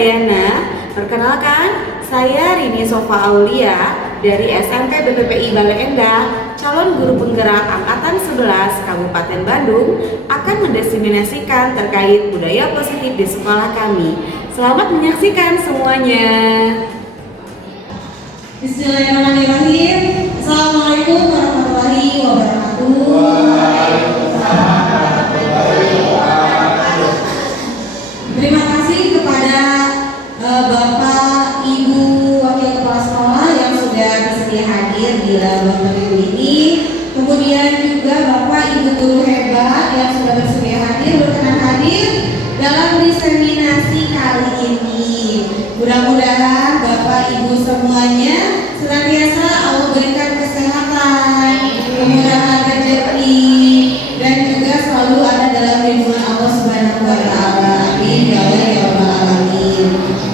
Dayana. Perkenalkan, saya Rini Sofa Aulia dari SMP BPPI Bale Endah, calon guru penggerak Angkatan 11 Kabupaten Bandung, akan mendiseminasikan terkait budaya positif di sekolah kami. Selamat menyaksikan semuanya. Bismillahirrahmanirrahim. Assalamualaikum warahmatullahi wabarakatuh. Terima kasih kepada Bapak, Ibu, Wakil Kepala Sekolah yang sudah bersedia hadir di dalam minggu ini. Kemudian juga Bapak, Ibu guru hebat yang sudah bersedia berkenan hadir dalam diseminasi kali ini. Mudah-mudahan Bapak, Ibu semuanya senantiasa Allah berikan kesehatan, kemudahan rezeki, dan juga selalu ada dalam lindungan Allah Subhanahu wa Ta'ala. Amin ya rabbal alamin.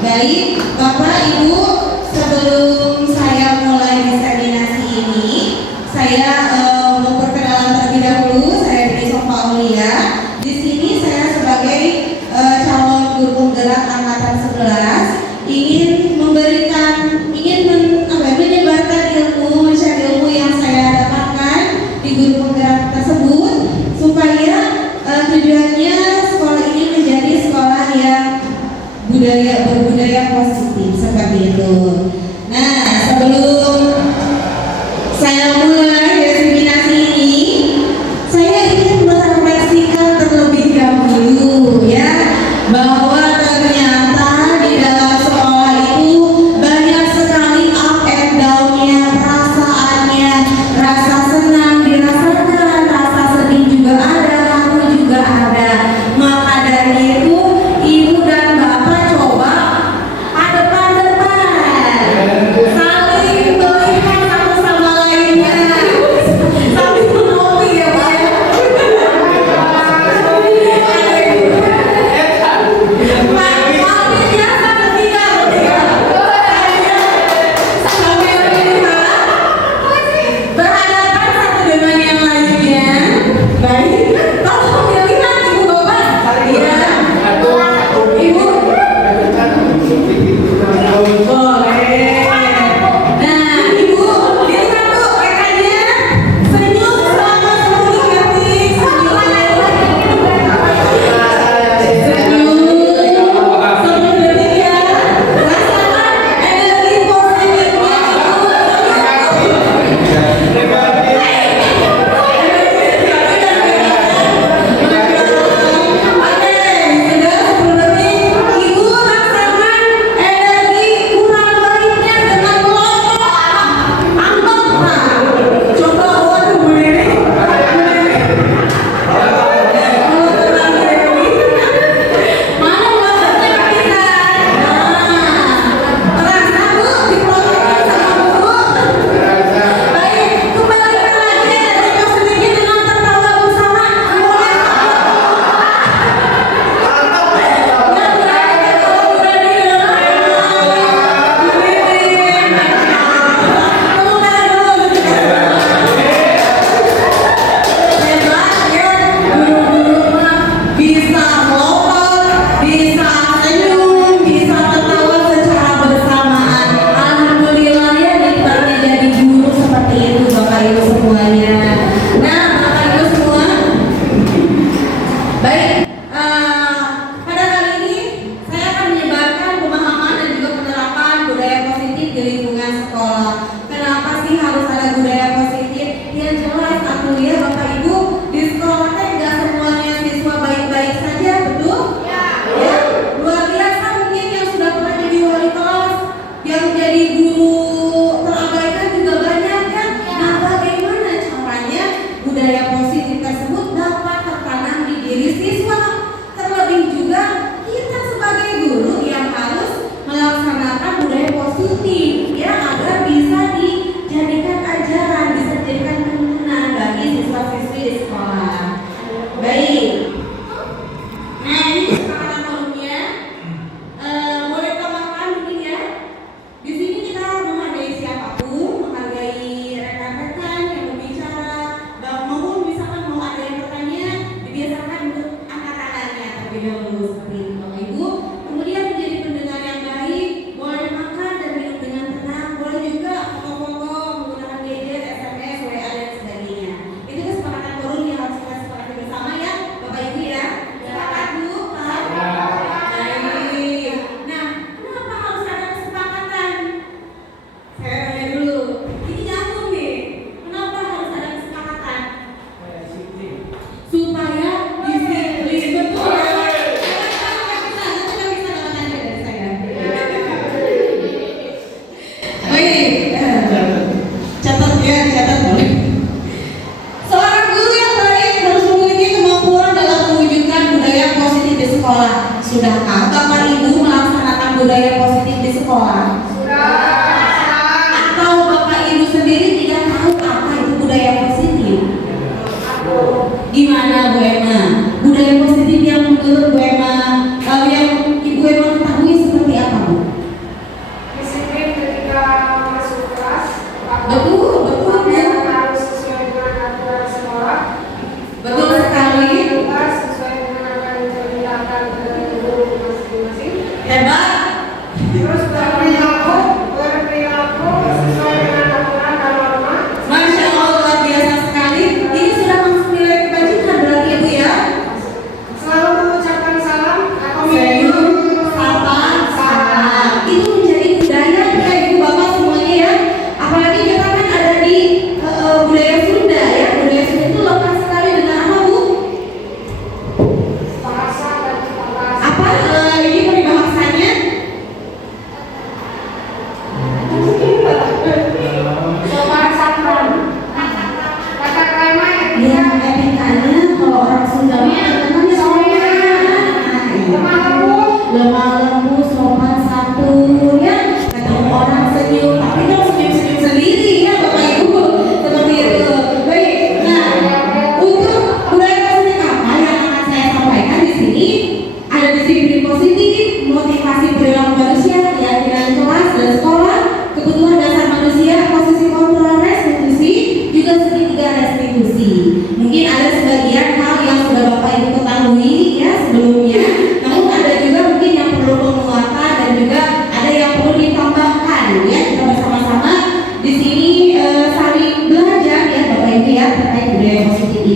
Baik, Bapak Ibu, sebelum saya mulai diseminasi ini, saya mau perkenalan terlebih dahulu. Saya Rini Sofa Aulia. Di sini saya sebagai calon guru penggerak angkatan 11 ingin menyebarkan ilmu, mencari ilmu yang saya dapatkan di guru penggerak tersebut, supaya tujuannya sekolah ini menjadi sekolah yang berbudaya positif seperti itu. Nah, sebelum saya mulai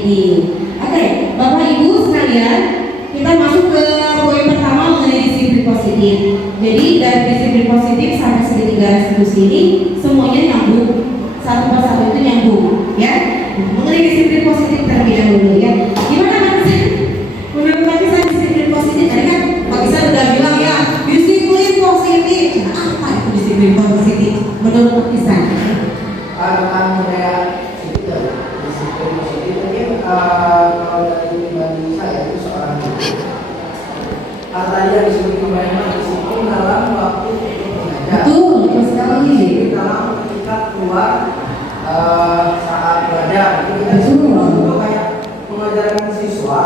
ini. Oke, Bapak Ibu sekalian, kita masuk ke poin pertama mengenai disiplin positif. Jadi dari disiplin positif sampai segitiga restitusi ini semuanya nyambung, satu persatu itu nyambung, ya. Mengenai disiplin positif terlebih dahulu, ya. Gimana Pak Kisan? Menurut Pak Kisan disiplin positif tadi kan Pak Kisan udah bilang ya disiplin positif. Apa itu disiplin positif? Menurut Pak Kisan? Disiplin positif mungkin kalau dari pribadi saya itu seorang guru. Artinya disiplin memang disiplin dalam waktu untuk belajar. Betul sekali. Disiplin dalam ketika keluar saat belajar. Itu kita disiplin itu kayak mengajarkan siswa.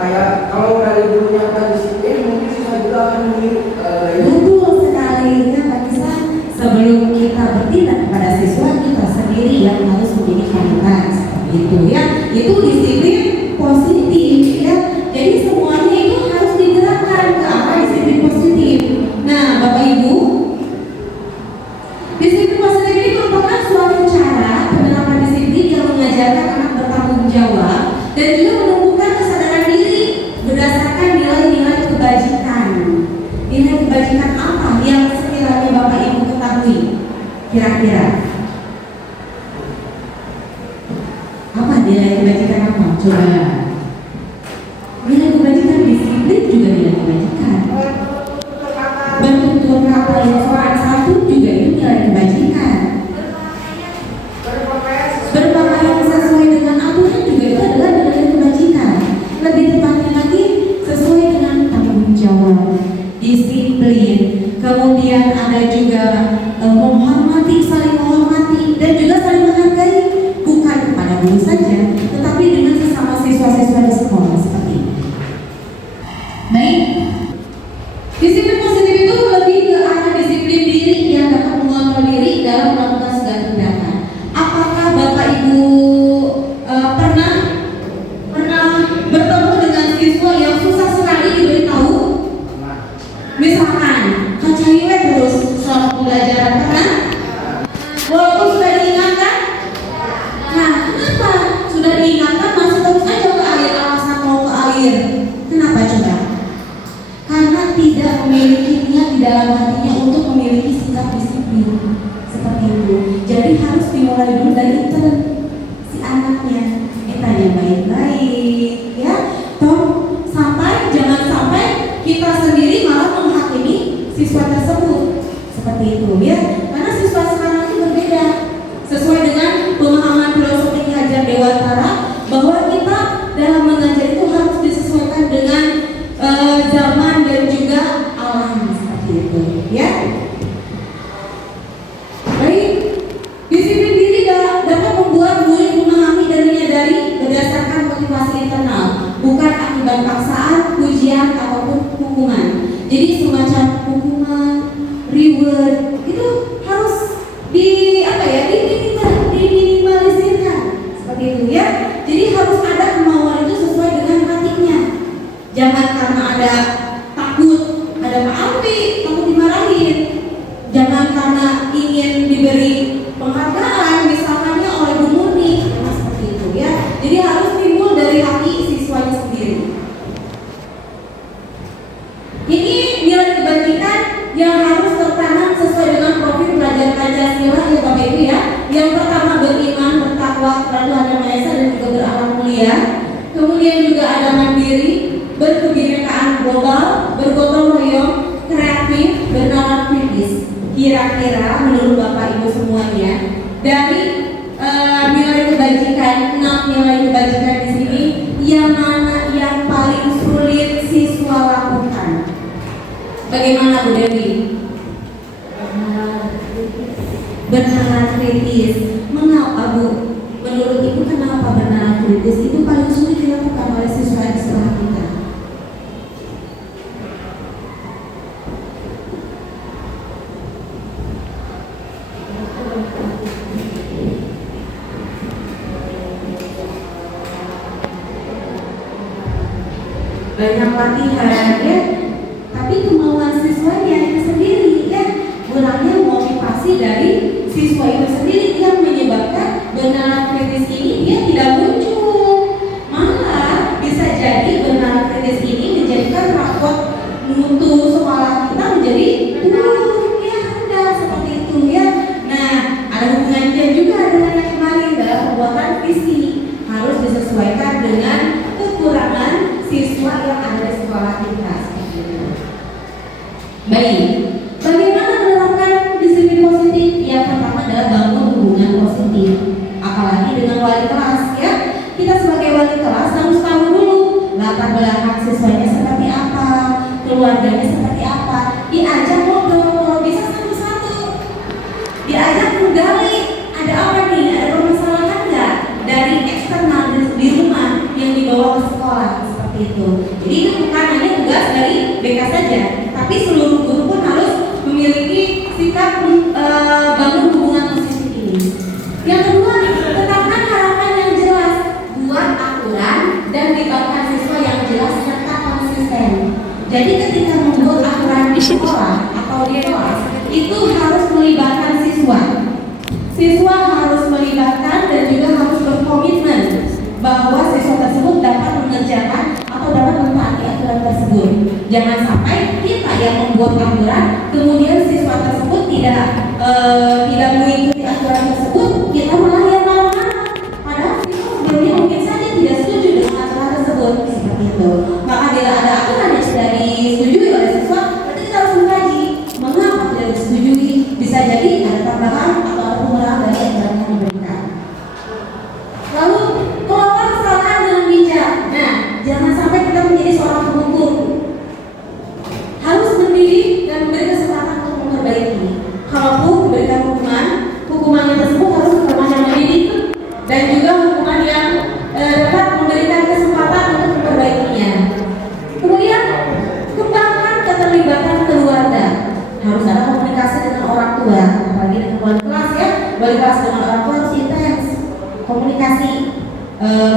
Kayak kalau dari gurunya kita disiplin, mungkin siswa juga akan meniru. Betul sekali ya Pak Kisan. Sebelum kita bertindak kepada siswa, kita sendiri yang harus menjadi panutan seperti itu ya. Itu disiplin positif ya. Jadi semuanya itu harus digerakkan ke arah disiplin positif. Nah, Bapak Ibu, disiplin positif ini merupakan suatu cara penerapan disiplin yang mengajarkan anak bertanggung jawab dan juga menumbuhkan kesadaran diri berdasarkan nilai-nilai kebajikan. Nilai kebajikan apa yang sekiranya Bapak Ibu ketahui? Kira-kira apa nilai kebajikan apa? Coba. Nilai kebajikan disiplin juga nilai kebajikan. Bertutur kata yang sopan satu juga itu nilai kebajikan. Berpakaian sesuai dengan aturan juga itu adalah nilai kebajikan. Lebih tepatnya lagi sesuai dengan tanggung jawab, disiplin. Kemudian ada juga menghormati, saling menghormati dan juga saling menghargai, bukan kepada guru saja, tetapi dengan sesama siswa-siswa di sekolah seperti ini. Baik, disiplin positif itu lebih ke arah disiplin diri yang dapat mengontrol diri dalam melakukan segala tindakan. Apakah Bapak Ibu pernah bertemu dengan siswa yang susah sekali diberitahu? Misalkan kacaiwe terus selama pembelajaran, pernah? Walaupun sudah diingatkan. Nah, kenapa sudah diingatkan masih terus aja ke air, alasan mau ke air? Kenapa coba? Karena tidak memiliki niat di dalam hatinya untuk memiliki sikap disiplin seperti itu. Jadi harus dimulai dulu dari si anaknya. Ditanya baik-baik, ya. Toh jangan sampai kita sendiri malah menghakimi siswa tersebut seperti itu, ya. Karena siswa sekarang itu berbeda sesuai dengan pemahaman filosofi Ki Hajar Dewantara bahwa kita dalam mengajar itu harus disesuaikan dengan zaman dan juga alam seperti itu, ya. Baik, disiplin diri dapat membuat murid memahami dan menyadari berdasarkan motivasi internal, bukan akibat paksaan, pujian ataupun hukuman. Jadi semacam hukuman, reward itu harus diminimalisirkan seperti itu, ya. Jadi harus ada kemauan itu sesuai dengan hatinya. Jangan karena ada takut, ada maafin, takut dimarahin. Jangan karena ingin diberi penghargaan misalnya oleh Bu Murni, seperti itu, ya. Jadi harus timbul dari hati siswanya sendiri. Ini nilai kebajikan yang harus tertanam sesuai dengan profil pelajar Pancasila ya Bapak Ibu, ya. Yang pertama beriman, bertakwa kepada Tuhan Yang Maha Esa dan juga berakhlak mulia. Kemudian juga ada mandiri, berkebinekaan global, bergotong royong, kreatif, bernalar kritis. Kira-kira menurut Bapak Ibu semuanya dari nilai kebajikan, 6 nilai kebajikan di sini, yang mana yang paling sulit siswa lakukan? Bagaimana Bu Dewi? Bernalar kritis. Mengapa Bu? Menurut Ibu kenapa bernalar kritis itu paling sulit dilakukan oleh siswa di sekolah kita? Banyak latihan, ya. Tapi kemauan siswanya itu sendiri, ya. Kurangnya motivasi dari siswa itu sendiri yang menyebabkan bernalar kritis ini dia tidak muncul. revisi, harus disesuaikan dengan kekurangan siswa yang ada di sekolah kita. Baik, bagaimana menerapkan disiplin positif? Yang pertama adalah bangun hubungan positif, apalagi dengan wali kelas ya. Kita sebagai wali kelas harus tahu dulu latar belakang siswanya seperti apa, keluarganya seperti apa, diajak ngobrol, kalau bisa satu-satu, diajak menggali ada apa nih, ada permasalahan nggak dari eksternal di rumah yang dibawa ke sekolah seperti itu. Jadi itu bukan hanya tugas dari BK saja, tapi seluruh guru pun harus memiliki sikap bangun hubungan positif ini. Yang kedua, tetapkan harapan yang jelas, buat aturan dan libatkan siswa yang jelas serta konsisten. Jadi ketika membuat aturan di sekolah atau di kelas itu harus melibatkan siswa. Siswa harus melibatkan dan juga harus berkomitmen bahwa siswa tersebut dapat mengerjakan atau dapat mentaati aturan tersebut. Jangan sampai kita yang membuat aturan kemudian siswa tersebut tidak mengikuti aturan tersebut, kita malah yang marah-marah. Padahal siswa sebelumnya mungkin saja tidak setuju dengan aturan tersebut seperti itu. Maka bila ada aturan yang sudah disetujui oleh siswa, berarti kita harus mengkaji mengapa tidak disetujui. Bisa jadi ada tambahan atau ada pengurangan dari aturan yang diberikan. Lalu kelola kesalahan dengan bijak. Nah, jangan sampai kita menjadi seorang penghukum. Harus mendidik dan memberi kesempatan untuk memperbaiki. Kalaupun memberikan hukuman tersebut harus hukuman yang mendidik dan juga hukuman yang dapat memberikan kesempatan untuk memperbaikinya. Kemudian kembangkan keterlibatan keluarga. Harus ada komunikasi dengan orang tua, apalagi dengan wali kelas ya. Wali kelas dengan orang tua harus intens komunikasi,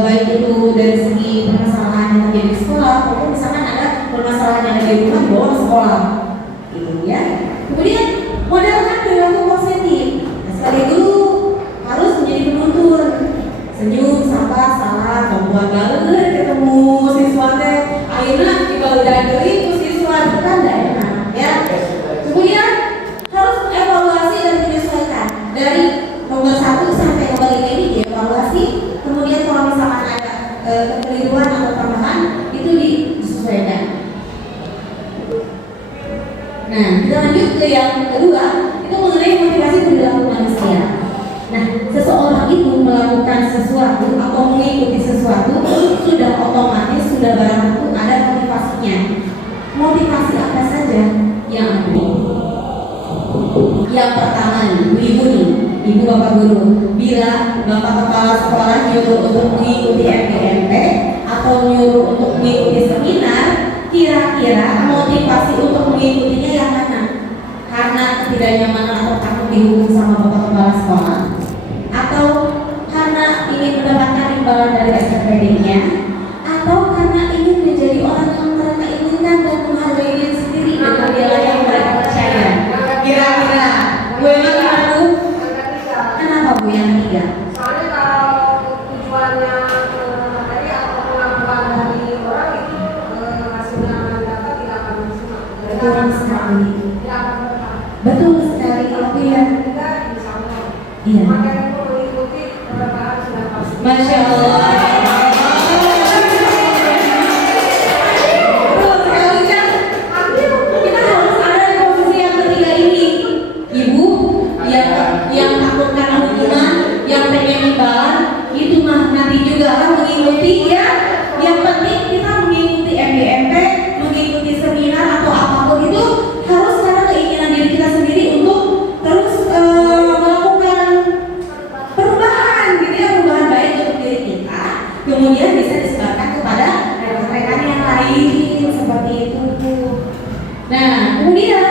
baik itu dari segi permasalahan yang terjadi di sekolah maupun misalkan ada permasalahan yang ada di rumah dibawa ke sekolah, gitu ya. Kemudian modelkan perilaku positif. Nah, sebagai guru harus menjadi penutur, senyum, sabar, salah, membuat banget ketemu siswa teh, akhirnya kita udah itu siswa itu kan tidak enak, ya. Kemudian harus evaluasi dan menyesuaikan dari nomor 1 sampai nomor 5 ini dievaluasi. Kemudian kalau misalkan ada kekeliruan atau tambahan itu disesuaikan. Nah, kita lanjut ke yang kedua, itu mengenai motivasi perilaku manusia. Nah, seseorang itu melakukan sesuatu atau mengikuti sesuatu sudah otomatis, sudah barang tentu ada motivasinya. Motivasi apa saja yang ada? Yang pertama nih, ibu bapak guru, bila bapak kepala sekolah nyuruh untuk mengikuti MGMP atau nyuruh untuk mengikuti seminar, kira-kira motivasi untuk mengikutinya yang mana? Karena ketidaknyamanan atau takut dihukum sama bapak kepala sekolah, atau karena ingin mendapatkan imbalan dari SPPD-nya, atau karena ingin menjadi orang yang mereka inginkan dan menghargai diri sendiri dengan nilai yang mereka percaya. Kira-kira Bu Ema gimana Bu? Kenapa Bu yang ketiga? Soalnya kalau tujuannya materi atau pengakuan dari orang itu hasilnya dapat tidak akan maksimal. Betul sekali. Tidak akan berkah. Betul sekali itu ya. Tidak insya Allah. Iya. Maka itu mengikuti keberkahan sudah pasti. Masya Allah. Yang takut karena hukuman, yang pengen imbalan, itu mah nanti juga lah mengikuti ya. Yang penting kita mengikuti MBMP, mengikuti seminar atau apapun itu harus karena keinginan diri kita sendiri untuk terus melakukan perubahan gitu ya, perubahan baik untuk diri kita. Kemudian bisa disebarkan kepada rekan-rekan yang lain seperti itu. Nah, kemudian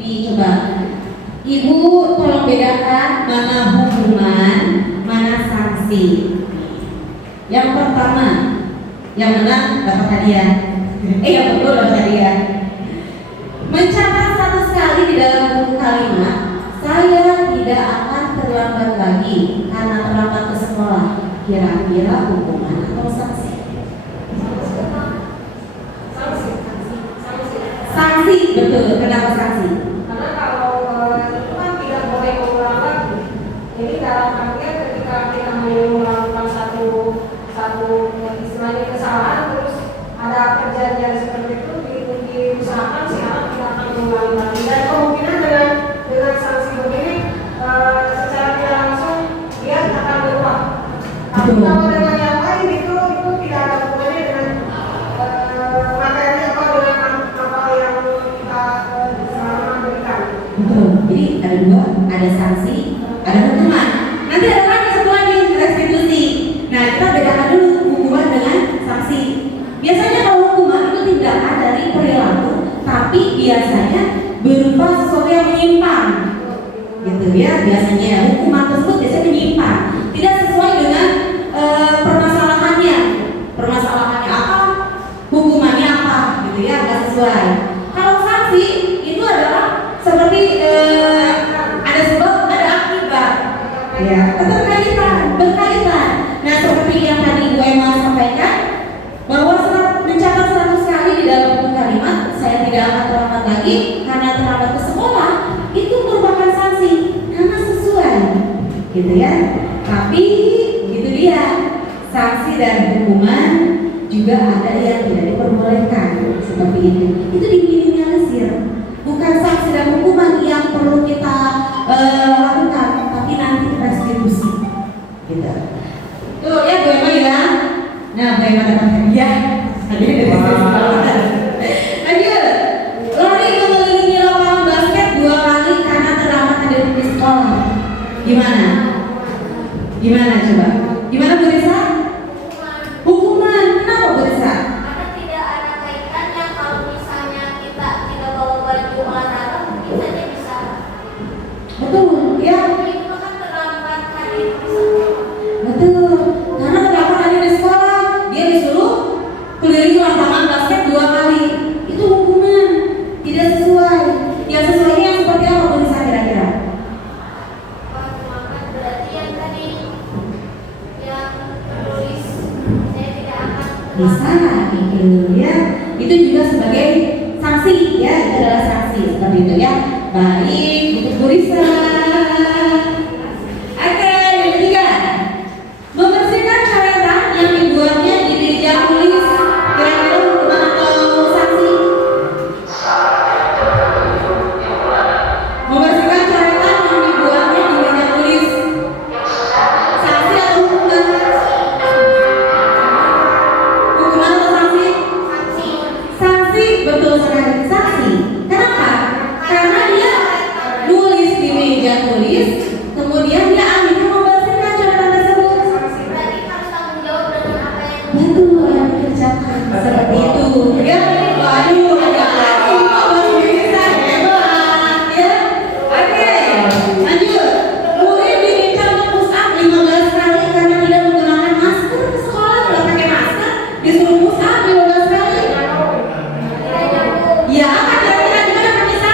dicoba. Ibu tolong bedakan mana hukuman, mana sanksi. Yang pertama, yang menang dapat hadiah. Yang betul dapat hadiah. Mencatat 100 kali di dalam buku kalimat, saya tidak akan terlambat lagi karena terlambat ke sekolah. Kira-kira hukuman atau sanksi? Sanksi, betul. Kenapa sanksi? Karena kalau itu kan tidak boleh mengulang lagi. Jadi dalam artian ketika kita mengulang satu istilahnya kesalahan terus ada perjanjian seperti itu diusahakan si anak tidak akan mengulangi lagi, dan kemungkinan dengan sanksi begini secara tidak langsung dia akan berubah. Tapi kalau dengan yang lain itu tidak ada hubungannya dengan materi atau dengan apa yang kita selama berikan. Betul. Jadi ada dua, ada sanksi, ada hukuman. Nanti ada lagi satu lagi, restitusi. Nah, kita bedakan dulu hukuman dengan sanksi. Biasanya kalau hukuman itu tindakan dari perilaku, tapi biasanya berupa sesuatu yang menyimpang, gitu ya. Biasanya hukuman tersebut biasanya menyimpang, tidak sesuai dengan permasalahannya. Permasalahannya apa? Hukumannya apa? Gitu ya, nggak sesuai. Kalau sanksi itu adalah seperti ada sebab, ada akibat, ya, keterkaitan, berkaitan. Nah, seperti yang tadi Bu Emma sampaikan, bahwa mencatat 100 kali di dalam buku kalimat saya tidak akan terlambat lagi karena terlambat ke sekolah, itu merupakan sanksi karena sesuai, gitu ya. Tapi gitu dia, sanksi dan hukuman juga ada yang tidak diperbolehkan seperti itu. Itu diminimalisir. Bukan sanksi dan hukuman yang perlu kita lakukan, tapi nanti restitusi, gitu. Tuh ya Bu Emma bilang. Nah, Bu Emma dapat hadiah. Hadiah dari sekolah. Lanjut. Lari mengelilingi lapangan basket 2 kali karena terlambat hadir di sekolah. Gimana? Gimana coba? Gimana Bu Risa? Hukuman. Kenapa Bu Risa? Karena tidak ada kaitannya. Kalau misalnya kita tidak bawa baju olahraga, mungkin saja bisa. Betul, ya. Itu kan terlambat hadir di sekolah. Betul. Karena terlambat hadir di sekolah, dia disuruh keliling lapangan basket 2 kali. Itu hukuman. Tidak sesuai. Yang sesuainya yang seperti apa Bu Risa kira-kira? Maka berarti yang tadi yang tulis saya tidak akan Bisa gitu ya. Itu juga sebagai sanksi ya, itu adalah sanksi seperti itu ya. Baik, untuk Bu Risa. Oke, yang ketiga, membersihkan coretan yang dibuatnya di meja tulis. Kira-kira hukuman atau sanksi? Membersihkan coretan yang dibuatnya di meja tulis. Sanksi atau hukuman? Hukuman atau sanksi? Sanksi, betul sekali, sanksi. Kenapa? Karena dia nulis di meja tulis, kemudian dia ambil membersihkan coretan tersebut. berarti harus tanggung jawab dengan apa yang Betul yang dikerjakan seperti itu. Ya, waduh, ada lagi Bapak bisa hebat ya. Oke, lanjut. Murid diminta push up 15 kali karena tidak menggunakan masker ke sekolah, nggak pakai masker, disuruh push up 15 kali. Ya, apa kira-kira gimana Pak Nisa?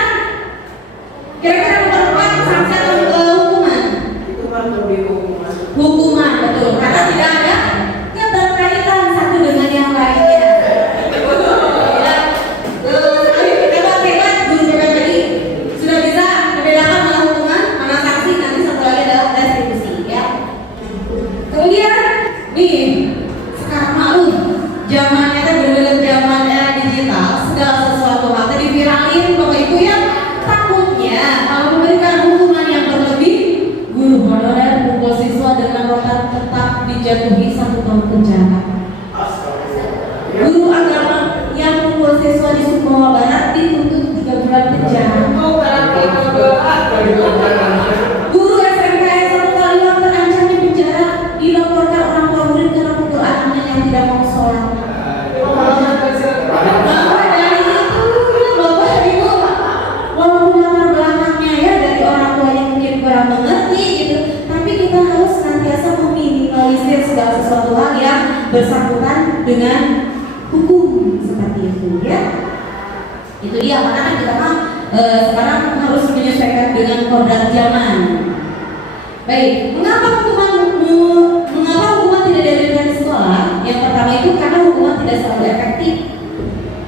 Kira-kira memperkuat sanksi atau hukuman? Itu kan lebih hukuman. Hukuman, betul, karena tidak ada keterkaitan satu dengan yang lainnya. Ya, hebat guru PPP tadi sudah bisa membedakan mana hukuman, mana sanksi, nanti satu lagi adalah restitusi ya. Kemudian nih, sekarang maklum zamannya kan benar-benar zaman era digital, segala sesuatu hal tadi viralin Bapak Ibu ya. Takutnya kalau memberikan hukuman yang berlebih, guru honorer pukul siswa dengan rotan tetap dijatuhi 1 tahun penjara. Guru agama yang pukul siswa di Sumbawa Barat dituntut 3 bulan penjara. Guru SMK yang 1 kali terancam di penjara dilaporkan orang tua murid karena pukul anaknya yang tidak mau sholat. Maka dari itu ya Bapak Ibu, walaupun latar belakangnya ya dari orang tua yang mungkin kurang mengerti gitu, tapi kita harus senantiasa meminimalisir segala sesuatu hal yang bersangkutan dengan hukum seperti itu ya. Itu dia, makanya kita sekarang harus menyesuaikan dengan kodrat zaman. Baik, mengapa hukuman tidak diajarkan di sekolah? Yang pertama itu karena hukuman tidak selalu efektif.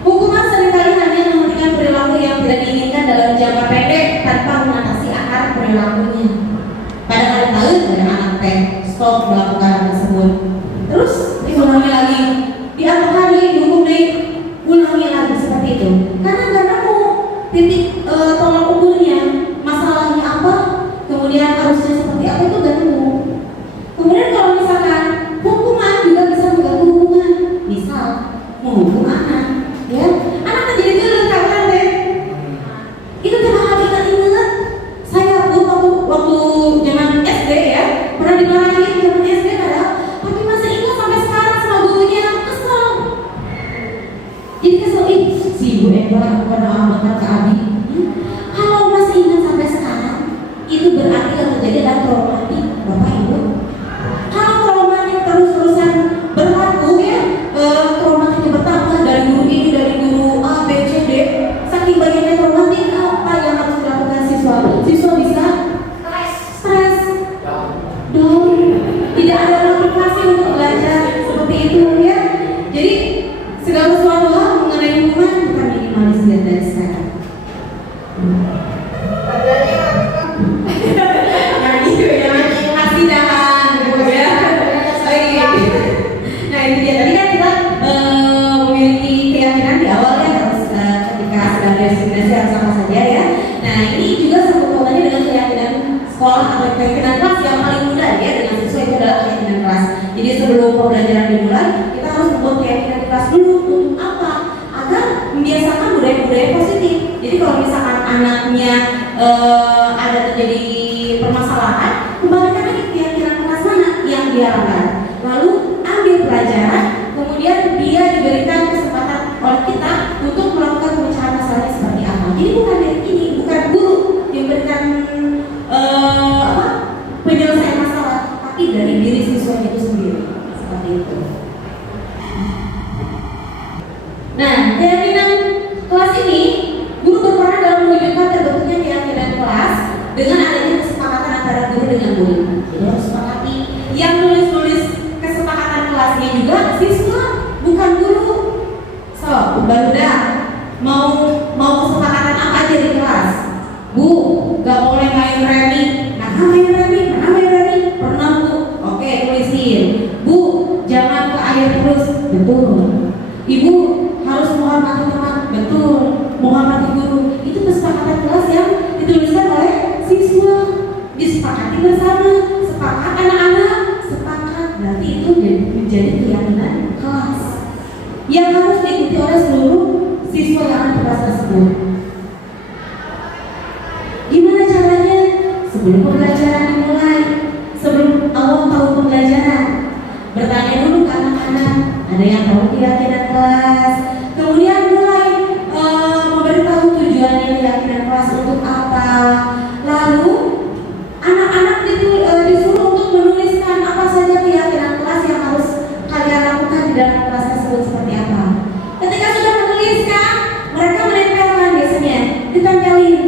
Hukuman seringkali hanya menghentikan perilaku yang tidak diinginkan dalam jangka pendek tanpa mengatasi akar perilakunya. Pada kali tahu ada anak teh stop melakukan hal tersebut. Terus 15 hebat, karena amankan ke Abi. Kalau masih ingat sampai sekarang, itu berarti yang terjadi adalah traumatik, Bapak Ibu. Kalau traumatik terus-terusan berlaku ya, traumatiknya bertambah dari guru ini, dari guru A, B, C, D, saking banyaknya traumatik, apa yang harus dilakukan siswa? Siswa bisa stres, down, tidak ada motivasi untuk belajar seperti itu ya. Jadi segala sesuatu hal mengenai hubungan bukan minimalisir dari sekarang. Nah itu yang kasih dahan ya. Nah itu dia, tadi kan kita memiliki keyakinan di awal ya, harus ketika sedang destinasi harus sama saja ya. Nah ini juga satu kaitannya dengan keyakinan sekolah atau keyakinan kelas yang paling mudah ya dengan siswa, itu adalah keyakinan kelas. Jadi sebelum pembelajaran dimulai, kita harus membuat keyakinan kelas dulu. Untuk apa? Agar membiasakan budaya-budaya positif. Jadi kalau misalkan anaknya ada terjadi permasalahan, kembalikan lagi keyakinan kelas mana yang diharapkan. Lalu ambil pelajaran, kemudian dia diberikan kesempatan oleh kita untuk melakukan pemecahan masalahnya seperti apa. Jadi bukan dari ini, bukan guru yang memberikan penyelesaian masalah, tapi dari diri siswa itu sendiri, seperti itu. Nah, keyakinan kelas ini guru berperan dalam mewujudkan terbentuknya keyakinan kelas dengan adanya kesepakatan antara guru dengan murid. Jadi harus sepakati, yang nulis kesepakatan kelasnya juga siswa, bukan guru. So, Bunda mau kesepakatan apa aja di kelas? Bu, gak boleh main remi. Nah, main remi, pernah Bu? Oke, tulisin. Bu, jangan ke air terus. Betul. Ibu harus menghormati teman. Betul. Menghormati guru. Itu kesepakatan kelas yang dituliskan oleh siswa. Disepakati bersama. Sepakat anak-anak. Sepakat. Berarti itu menjadi keyakinan kelas yang harus diikuti oleh seluruh siswa yang ada di kelas tersebut. Gimana caranya? Sebelum pembelajaran dimulai, sebelum awal tahun pembelajaran, bertanya dulu ke anak-anak, ada yang tahu keyakinan kelas, kemudian mulai memberitahu tujuannya keyakinan kelas untuk apa. Lalu anak-anak disuruh untuk menuliskan apa saja keyakinan kelas yang harus kalian lakukan di dalam kelas tersebut seperti apa. Ketika sudah menuliskan, mereka menempelkan, biasanya ditempelin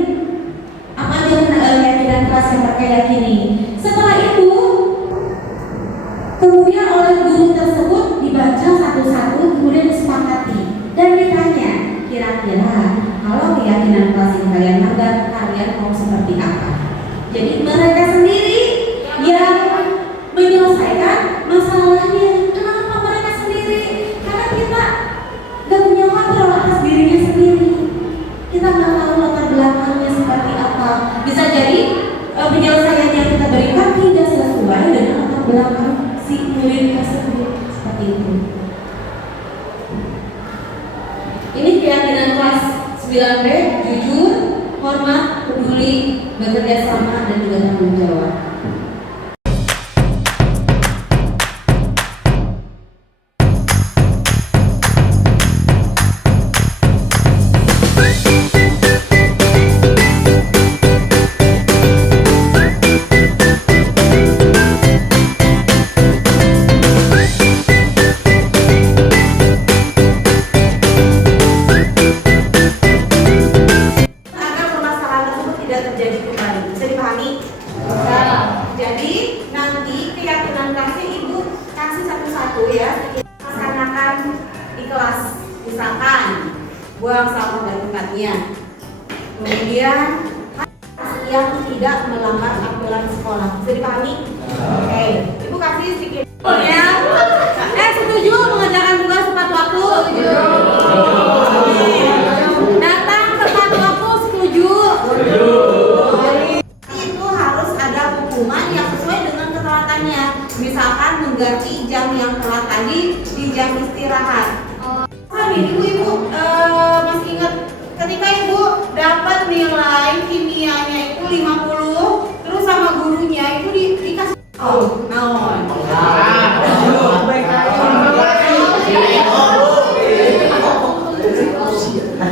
apa aja keyakinan kelas yang mereka yakini. Setelah itu, kemudian oleh guru tersebut dibaca satu-satu, kemudian disepakati dan ditanya, kira-kira kalau keyakinan kelas yang kalian anggap, kalian mau seperti apa? Jadi mereka sendiri yang menyelesaikan masalahnya. Kenapa mereka sendiri? Karena kita gak punya kontrol atas dirinya sendiri. Kita nggak tahu latar belakangnya seperti apa. Bisa jadi penyelesaian yang kita berikan tidak sesuai dengan latar belakang si murid tersebut. Seperti itu. Ini keyakinan kelas 9B, jujur, hormat, peduli, bekerja sama, dan juga tanggung jawab. Buang sampah dan tempatnya. Kemudian yang tidak melanggar aturan sekolah. Bisa dipahami? Oke. Ibu kasih sedikit. Ya. Setuju mengerjakan tugas tepat waktu? Setuju. Datang tepat waktu? Setuju. Setuju. Itu harus ada hukuman yang sesuai dengan ketelatannya. Misalkan mengganti jam yang telat tadi di jam istirahat. Ibu-ibu masih ingat ketika ibu dapat nilai kimianya itu 50, terus sama gurunya itu dikasih naon.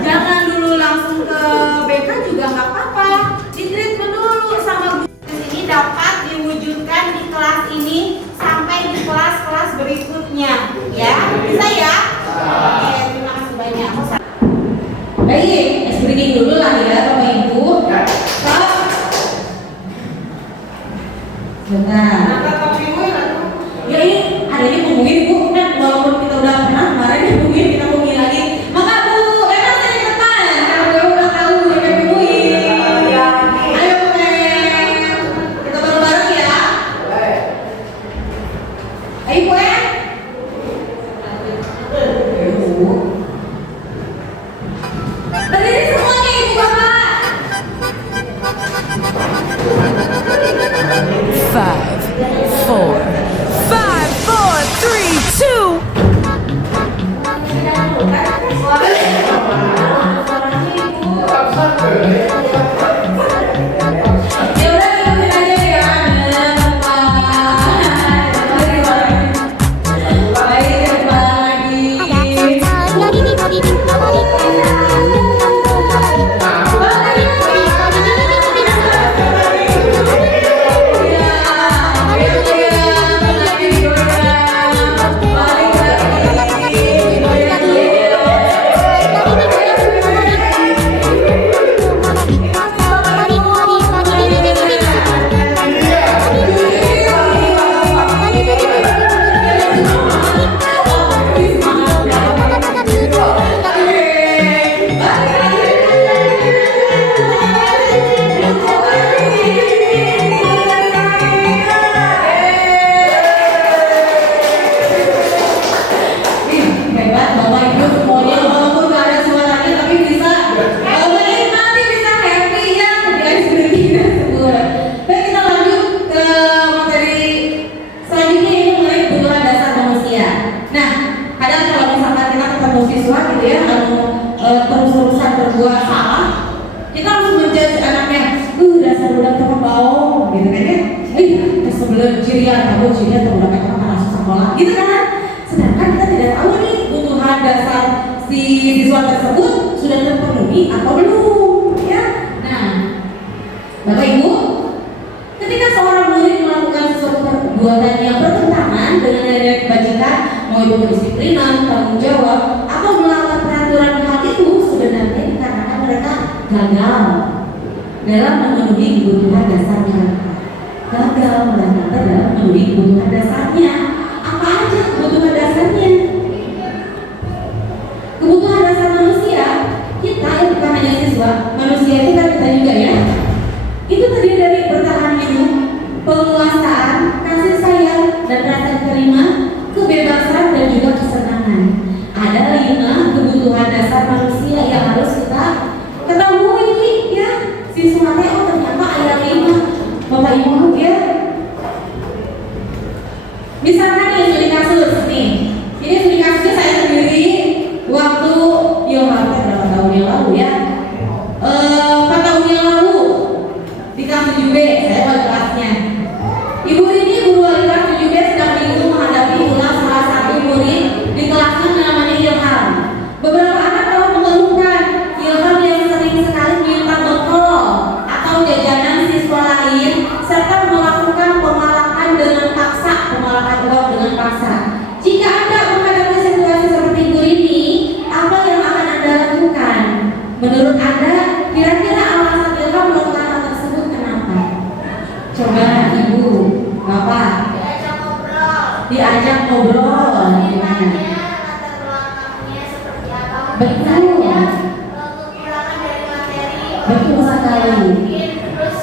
Jangan berikutnya, ya. Bisa ya? Oke, terima kasih banyak. Baik, ice breaking dulu lah ya Bapak Ibu. Stop. Sebentar. Angkat kopimu ya tuh. Ya ini hari ini pungguin Bu, kan walaupun kita udah pernah kemarin ya pungguin, kita pungguin lagi. Maka Bu, emang saya ke depan, karena gue udah tahu udah pungguin. Ayo kita bareng-bareng ya. Ayo Bu ya. Berdiri semuanya Ibu Bapak. 5, 4, 3, 2. Ya udah ikutin aja ya. Baik, lagi. Hebat Bapak Ibu semuanya, walaupun gak ada suaranya tapi bisa menikmati, bisa happy ya di ice breaking tersebut. Baik, kita lanjut ke materi selanjutnya, ini mengenai kebutuhan dasar manusia. Nah, kadang kalau misalkan kita ketemu siswa gitu ya, terus-terusan berbuat salah, kita langsung menjudge anaknya, dasar budak tukang bau, gitu kan ya. Sebelum cirian, kamu cirian atau budak kamu langsung sekolah, gitu kan. Sedangkan kita tidak tahu nih kebutuhan dasar si siswa tersebut sudah terpenuhi atau belum, ya. Nah, Bapak Ibu, ketika seorang murid melakukan sesuatu perbuatan yang bertentangan dengan nilai kebajikan, mau itu kedisiplinan, tanggung jawab, atau melanggar peraturan hal itu, sebenarnya dikarenakan mereka gagal dalam memenuhi kebutuhan dasar mereka. Gagal mereka dalam memenuhi kebutuhan dasarnya. Apa aja kebutuhan dasarnya? Kebutuhan dasar manusia, kita yang bukan hanya siswa, manusia itu kan kita juga ya. Itu terdiri dari bertahan hidup, penguasaan, kasih sayang dan rasa terima, kebebasan dan juga kesenangan. Ada 5 kebutuhan dasar manusia yang harus kita ketahui ya. Siswanya ternyata ada 5. Bapak Ibu ya. Misalkan nih studi kasus nih, ini studi kasusnya saya sendiri waktu berapa tahun yang lalu ya, 4 tahun yang lalu di kelas 7B saya wali kelasnya. Ibu ini guru wali kelas 7B sedang bingung menghadapi ulang salah satu murid di kelasnya namanya Ilham. Beberapa anak telah mengeluhkan Ilham yang sering sekali minta bekal atau jajanan siswa lain serta melakukan pemalakan dengan paksa, pemalakan uang dengan paksa. Jika Anda menghadapi situasi seperti itu ini, apa yang akan Anda lakukan? Menurut Anda, kira-kira alasan Ilham melakukan hal tersebut kenapa? Coba Ibu, Bapak diajak ngobrol gimana? Latar belakangnya seperti apa? Betul. Kekurangan dari materi. Betul sekali. Mungkin terus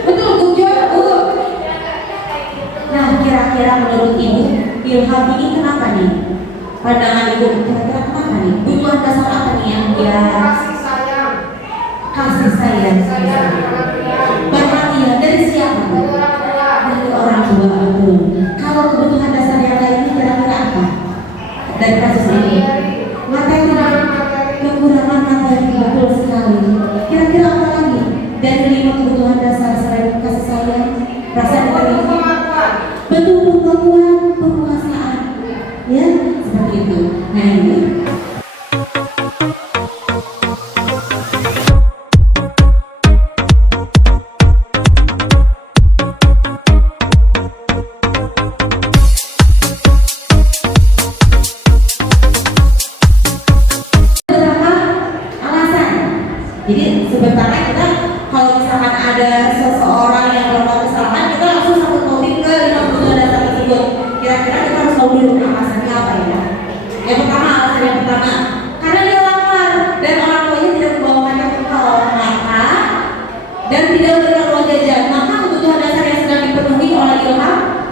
Betul, Bu Jo, Bu. kayak gitu. Nah, kira-kira menurut Ibu, Ilham ini kenapa nih? Pandangan Ibu, kira-kira kenapa nih? Kebutuhan dasar apa nih yang dia Kasih sayang. kasih sayang? Perhatian dari siapa? Bu? Dari orang tua, betul. Kalau kebutuhan dasar yang lainnya kira-kira apa? Dari kasus ini? Materi, kekurangan materi, betul sekali. Kira-kira apa lagi? Dari 5 kebutuhan dasar selain kasih sayang, rasa diterima, betul, pengakuan, penguasaan, ya seperti itu. Nah ini.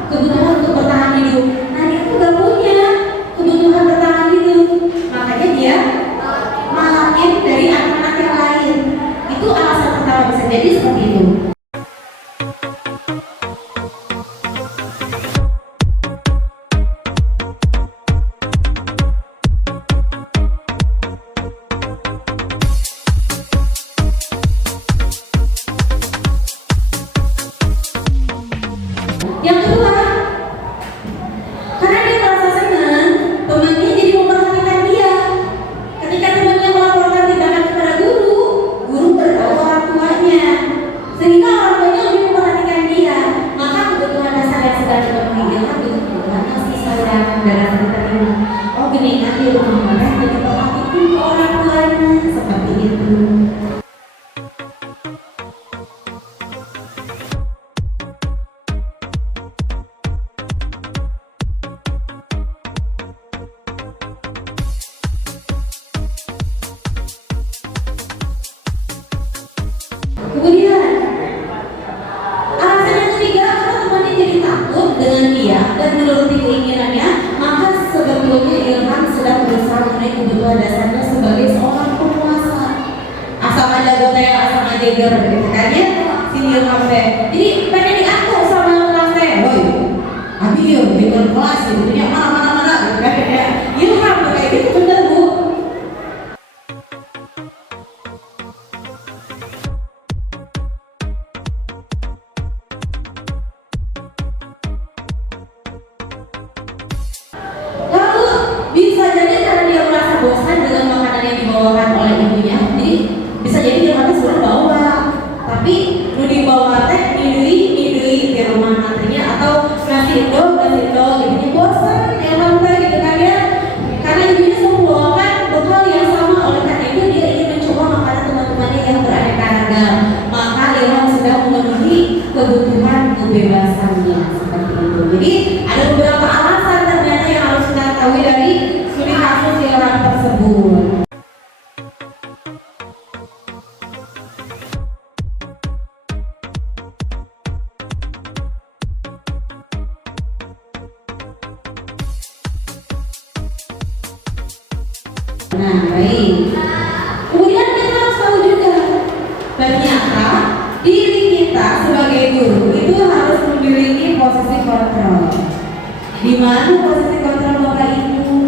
kebutuhan untuk bertahan hidup. Nah dia tuh gak punya kebutuhan bertahan hidup, makanya dia malakin dari anak-anak yang lain. Itu alasan pertama, bisa jadi seperti itu. Yang kedua, karena dia merasa senang, temannya jadi memperhatikan dia. Ketika temannya melaporkan tindakan kepada guru, guru beritahu orang tuanya, sehingga orang tuanya lebih memperhatikan dia. Maka kebutuhan dasar yang sedang dipenuhi dia kan itu kebutuhan kasih sayang dan rasa diterima. Oh gini kan di rumah mereka diperhatikan ke orang tuanya seperti itu. Kemudian alasan yang ketiga, karena temannya jadi takut dengan dia dan menuruti keinginannya, maka sebetulnya Ilham sedang berusaha memenuhi kebutuhan dasarnya sebagai seorang penguasa. Asal aja goteng, asal aja ger, gitu kan ya, si Ilham teh. Jadi pengen diatur sama kelas teh, woi, abi yuk, bikin kelas gitu, ya mana gitu kan ya. Ilham tuh kayak gitu, bener bu. Lalu bisa jadi karena dia merasa bosan dengan makanan yang dibawakan oleh ibunya, jadi bisa jadi dia makan sudah bawa, tapi lu dibawa teh midui di rumah nantinya, atau nasi do ibunya bosan ya tante gitu kan ya, karena ibunya selalu membawakan bekal yang sama. Oleh karena itu dia ingin mencoba makanan teman-temannya yang beraneka ragam. Maka Ilham sedang memenuhi kebutuhan kebebasannya seperti itu. Jadi ada beberapa alasan ternyata yang harus kita ketahui dari studi kasus Ilham tersebut. Nah, baik. Kemudian kita harus tahu juga, ternyata diri kita sebagai guru itu harus memiliki posisi kontrol. Di mana posisi kontrol Bapak Ibu?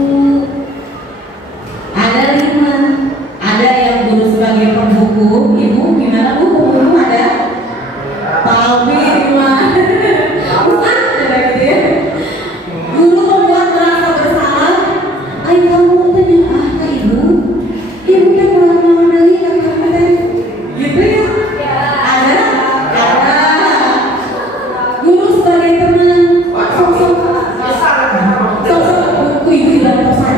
Ada 5. Ada yang guru sebagai penghukum. Ibu gimana Bu? Penghukum ada? Tapi gimana? Bukan ada gitu ya. Guru membuat merasa bersalah. Ayo kamu tanya ke ibu. Ibu kan mau dari kamu gitu ya. Ada. Guru sebagai teman. Sok ku ibu juga pesan.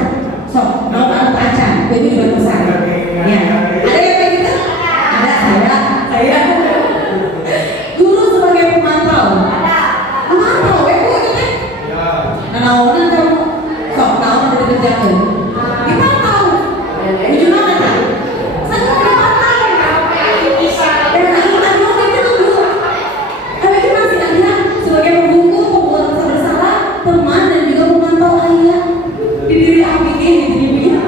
Sok mau anak acan, ku ibu juga pesan. Ya. Ada yang kayak gitu? Ada saya. Guru sebagai pemantau. Pemantau, Bu itu kan? Nah, kamu sok tahu dari kerjaan. Dipantau. Ujung mana kan? Saya dipantau. Dan aduh itu Bu. Tapi itu masih ada sebagai pembuku, pembuat rasa bersalah, teman dan juga pemantau ayah di diri APG gitu ya.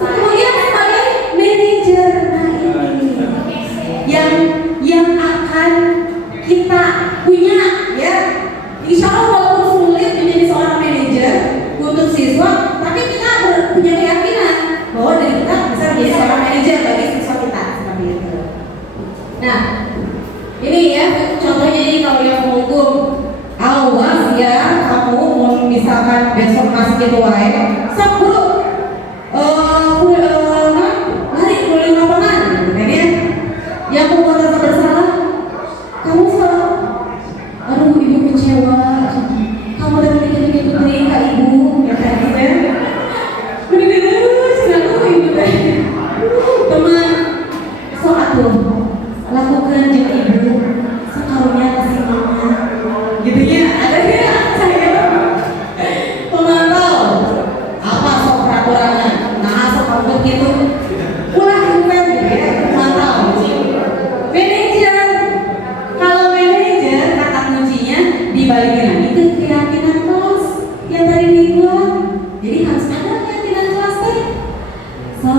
Kemudian sebagai manajer, nah ini yang akan kita punya ya. Insya Allah walaupun sulit menjadi seorang manajer untuk siswa, tapi kita punya keyakinan bahwa dari kita bisa menjadi seorang manajer bagi siswa kita seperti itu. Nah, ini ya contohnya, jadi kalau yang menghukum, awas ya kamu mau misalkan besok masih gitu wae, sok buru, mari keliling lapangan, gitu kan ya. Yang membuat rasa bersalah, kamu salah. Aduh ibu kecewa, kamu udah bikin putri kak ibu, ya kayak gitu ya. Bener-bener selalu ibu teh. Teman, sok atuh lakukan jeung ibu sekarunya kasih mama, gitu ya. Ada ya saya pemantau apa dibalikin lagi ke keyakinan kelas yang tadi dibuat. Jadi harus ada keyakinan kelas teh. So,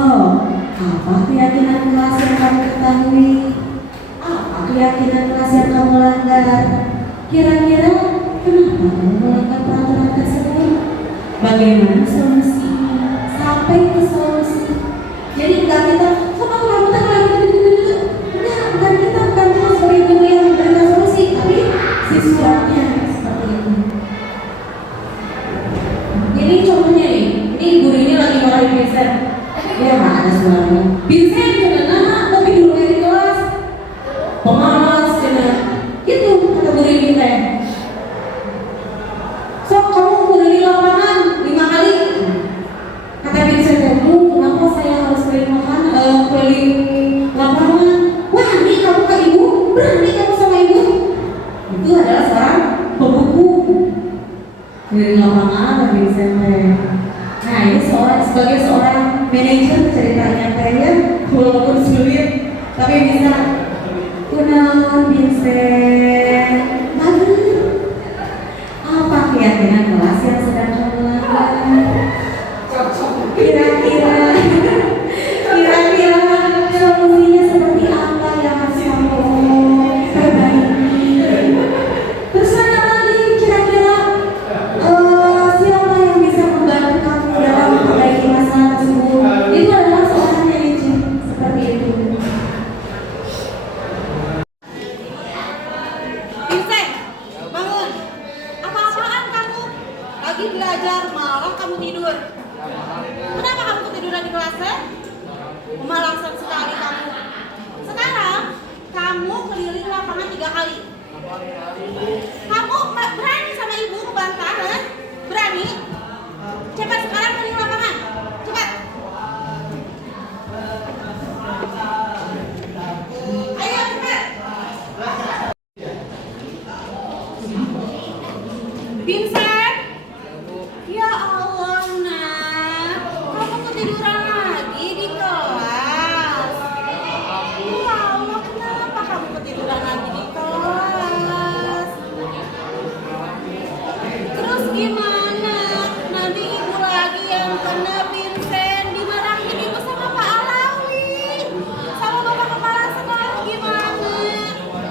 apa keyakinan kelas yang kamu ketahui? Apa keyakinan kelas yang kamu langgar? Kira-kira kenapa kamu melanggar peraturan tersebut? Bagaimana solusinya? Sampai ke solusi. Jadi enggak kita, kok kamu rambutnya lagi gitu. Enggak, bukan kita, bukan cuma sebagai guru yang memberikan solusi, tapi siswanya seperti itu. Jadi contohnya nih, ini guru ini lagi marahin Vincent. Dia nggak ada suaranya. Vincent, kenapa tapi dulu di kelas? Pemalas, cina. Gitu kata guru ini teh. So, kamu kudu di lapangan 5 kali. Kata Vincent, kenapa saya harus keliling lapangan? Wah, ini kamu ke ibu, berani kamu sama ibu. Itu adalah seorang pembuku keliling lapangan kata Vincent. Nah, ini sebagai seorang manajer ceritanya saya, walaupun sulit, tapi bisa. Kunaon Vincent? Apa keyakinan kelas yang sedang kamu lakukan? Kira-kira solusinya seperti apa yang harus kamu perbaiki? Terus ada lagi kira-kira siapa yang bisa membantu kamu dalam memperbaiki masalah tersebut? Itu adalah seorang manajer seperti itu. Vincent, bangun. Apa-apaan kamu? Lagi belajar, malah kamu tidur. Kenapa kamu ketiduran di kelasnya? Memalasan sekali kamu. Sekarang, kamu keliling lapangan 3 kali. Kamu berani sama ibu membantah, kan? Berani? Cepat sekarang keliling lapangan. Cepat. Ayo cepat. Vincent, ya Allah nak, kamu ketiduran lagi di kelas. Ya Allah, kenapa kamu ketiduran lagi di kelas? Terus gimana? Nanti ibu lagi yang kena Vincent, dimarahin ibu sama Pak Alawi, sama bapak kepala sekolah gimana?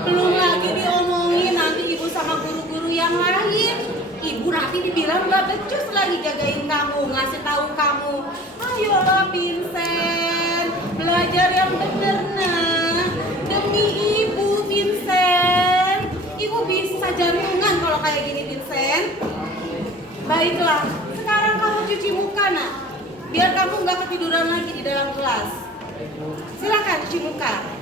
Belum lagi diomongin nanti ibu sama guru-guru yang lain. Ibu nanti dibilang gak becus lagi jagain kamu, ngasih tahu kamu. Ayolah Vincent, belajar yang bener nah. Demi ibu Vincent, ibu bisa jantungan kalau kayak gini Vincent. Baiklah, sekarang kamu cuci muka nak, biar kamu gak ketiduran lagi di dalam kelas. Silakan cuci muka.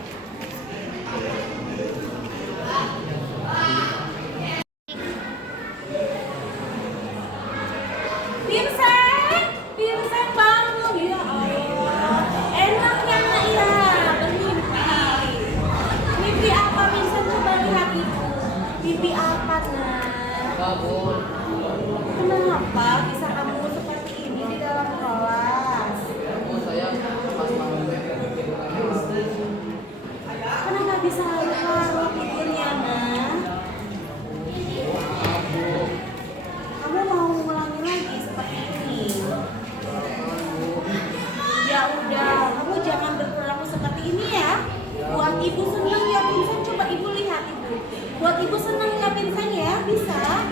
Vincent bangun ya Allah. Enaknya nak ya bermimpi. Mimpi apa Vincent? Coba lihat ibu. Mimpi apa nak? Kenapa bisa kamu seperti ini di dalam kelas? Kenapa bisa larut tidurnya nak? Kamu mau ulangi lagi seperti ini? Ya udah, kamu jangan berperilaku seperti ini ya. Buat ibu senang ya Vincent, coba ibu lihat ibu. Buat ibu senang ya Vincent ya, bisa?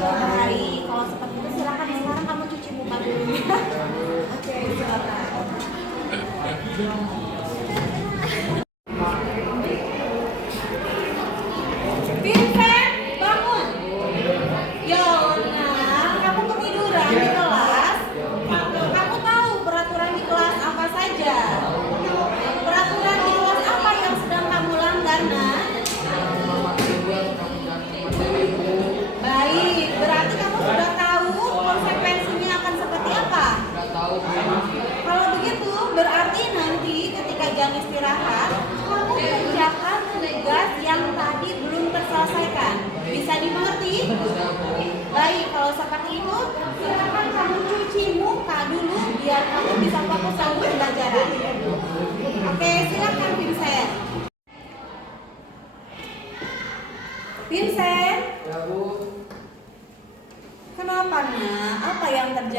Baik, kalau seperti itu silakan sekarang kamu cuci muka dulu ya. Oke, silakan. Vincent, bangun. Yona, kamu ketiduran di kelas. Kamu tahu peraturan di kelas apa saja? Peraturan di kelas apa yang sedang kamu langgar, nak? Baik, berarti kamu sudah tahu konsekuensinya akan seperti apa? Kalau begitu, berarti nanti ketika jam istirahat, kamu kerjakan tugas yang tadi belum terselesaikan. Bisa dimengerti? Baik, kalau seperti itu, silakan kamu cuci muka dulu biar kamu bisa fokus sama pembelajaran. Oke, silakan Vincent. Vincent, Ya Bu.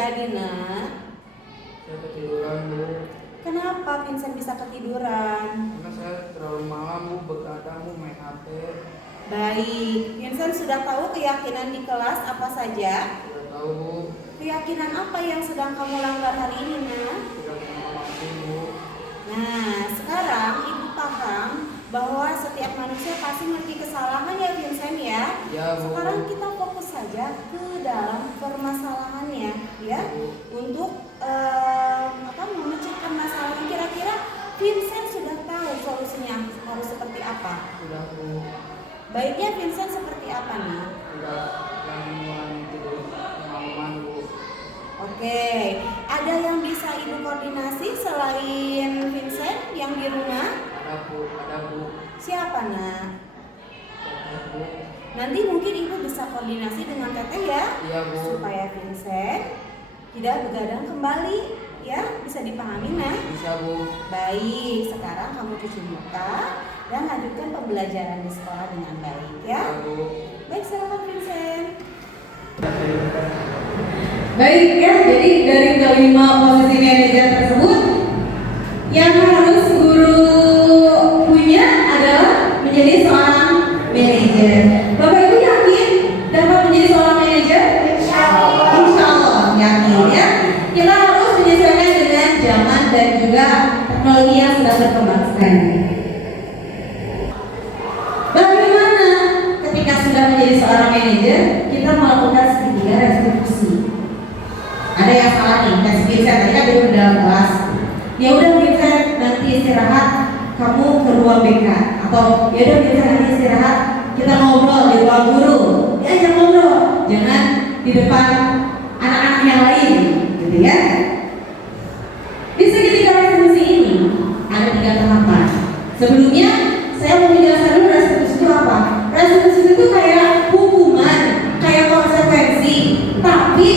terjadi, nak? Saya ketiduran, Bu. Kenapa Vincent bisa ketiduran? Karena saya terlalu malam, Bu, begadang, Bu, main HP. Baik, Vincent sudah tahu keyakinan di kelas apa saja? Tidak tahu, Bu. Keyakinan apa yang sedang kamu langgar hari ini, nak? Tidak punya waktu, Bu. Nah, sekarang ibu paham bahwa setiap manusia pasti memiliki kesalahan ya Vincent ya. Ya, Bu. Sekarang kita fokus saja ke dalam permasalahannya ya, untuk memecahkan masalahnya. Kira-kira Vincent sudah tahu solusinya harus seperti apa? Sudah, Bu. Baiknya Vincent seperti apa nih? Sudah mulai tidur kemalaman, Bu. Oke, ada yang bisa ibu koordinasi selain Vincent yang di rumah? Ada, Bu. Ada, Bu. Siapa nak? Ada, Bu. Nanti mungkin ibu bisa koordinasi dengan teteh ya, Iya, Bu. supaya Vincent tidak begadang kembali ya, bisa dipahami nak? Bisa, Bu. Baik, sekarang kamu cuci muka dan lanjutkan pembelajaran di sekolah dengan baik ya. Bisa, Bu. Baik, silakan Vincent. Baik ya, jadi dari kelima posisi manajer tersebut yang harus guru punya adalah menjadi seorang manajer. Bapak Ibu yakin dapat menjadi seorang manajer? Insya Allah yakin ya. Kita harus menyesuaikan dengan zaman dan juga teknologi yang sedang berkembang sekarang. Bagaimana ketika sudah menjadi seorang manajer kita melakukan segitiga restitusi? Ada yang salah nih, tes Vincent tadi kan duduk dalam kelas. Ya udah Vincent, nanti istirahat kamu ke ruang BK, atau ya udah Vincent nanti istirahat kita ngobrol di ruang guru. Ya jangan ngobrol, jangan di depan anak-anak yang lain, gitu ya. Di segitiga restitusi ini ada 3 tahapan. Sebelumnya saya mau menjelaskan dulu restitusi itu apa. Restitusi itu kayak hukuman, kayak konsekuensi, tapi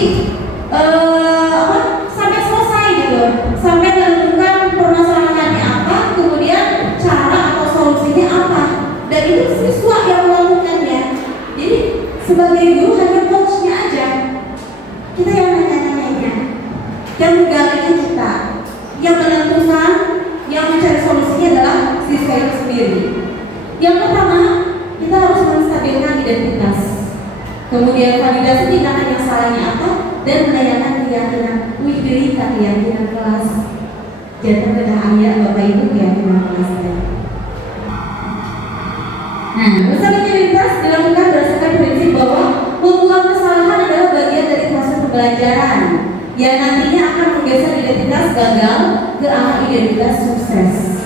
sampai selesai gitu, sampai menentukan permasalahannya apa, kemudian cara atau solusinya apa, dan itu siswa yang melakukannya. Jadi sebagai guru hanya coachnya aja, kita yang nanya-nanyanya, yang menggalinya kita, yang menentukan, yang mencari solusinya adalah siswa itu sendiri. Yang pertama, kita harus menstabilkan identitas, kemudian validasi tindakan yang salahnya apa, dan menanyakan keyakinan. Wih, dirikan keyakinan kelas. Jangan beda ayat Bapak Ibu keyakinan kelas. Nah, bersabilitas dilakukan berdasarkan prinsip bahwa membuang kesalahan adalah bagian dari proses pembelajaran yang nantinya akan menggeser identitas gagal ke arah identitas sukses.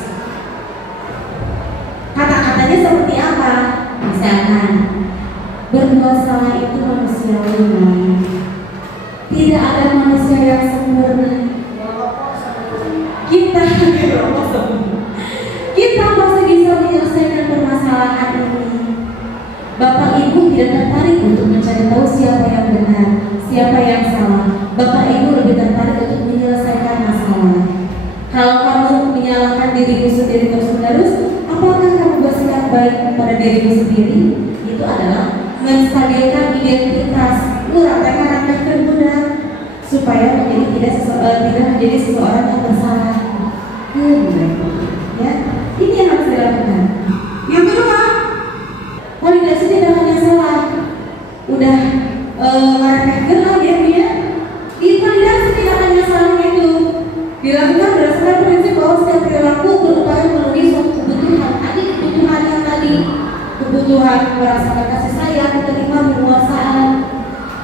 Kata-katanya seperti apa? Misalkan, berbuat salah itu manusiawi. Tidak ada manusia yang sempurna. Kita masih bisa menyelesaikan permasalahan ini. Bapak Ibu tidak tertarik untuk mencari tahu siapa yang benar, siapa yang salah. Bapak Ibu lebih tertarik untuk menyelesaikan masalah. Kalau kamu menyalahkan dirimu sendiri terus-menerus, apakah kamu bersikap baik pada dirimu sendiri? Itu adalah menstabilkan identitas. Raktek benar supaya tidak menjadi seseorang yang bersalah. Ya, ini yang harus dilakukan. Yang kedua, validasi tindakan yang salah. Udah ngerekehkan lah dia. Validasi tindakan yang salah itu dilakukan berdasarkan prinsip bahwa setiap perilaku berupaya memenuhi suatu kebutuhan. Kebutuhan merasakan kasih sayang, menerima penguasaan.